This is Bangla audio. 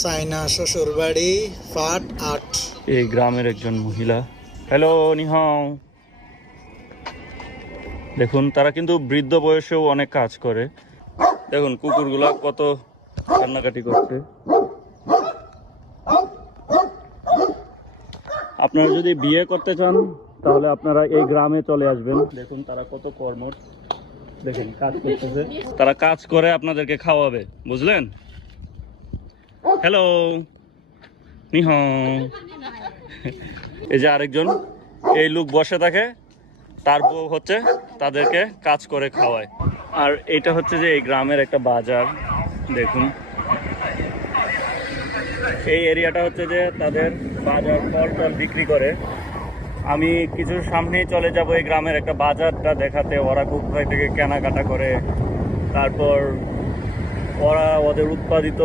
সাইনা শ্বশুরবাড়ি পার্ট ৮। এই গ্রামের একজন মহিলা। হ্যালো, নিহাও। দেখুন, তারা কিন্তু বৃদ্ধ বয়সেও অনেক কাজ করে। দেখুন কুকুরগুলা কত কান্নাকাটি করছে। আপনারা যদি বিয়ে করতে চান তাহলে আপনারা এই গ্রামে চলে আসবেন। দেখুন তারা কত কর্মঠ, দেখেন কাজ করতেছে। তারা কাজ করে আপনাদেরকে খাওয়াবে, বুঝলেন? হ্যালো, নিহাও। এই যে আরেকজন, এই লোক বসে থাকে, তার বউ হচ্ছে তাদেরকে কাজ করে খাওয়ায়। আর এটা হচ্ছে যে এই গ্রামের একটা বাজার। দেখুন এই এরিয়াটা হচ্ছে যে তাদের বাজার, ফল টল বিক্রি করে। আমি কিছু সামনেই চলে যাব এই গ্রামের একটা বাজারটা দেখাতে। ওরা কোথায় থেকে কেনাকাটা করে, তারপর ওরা ওদের উৎপাদিত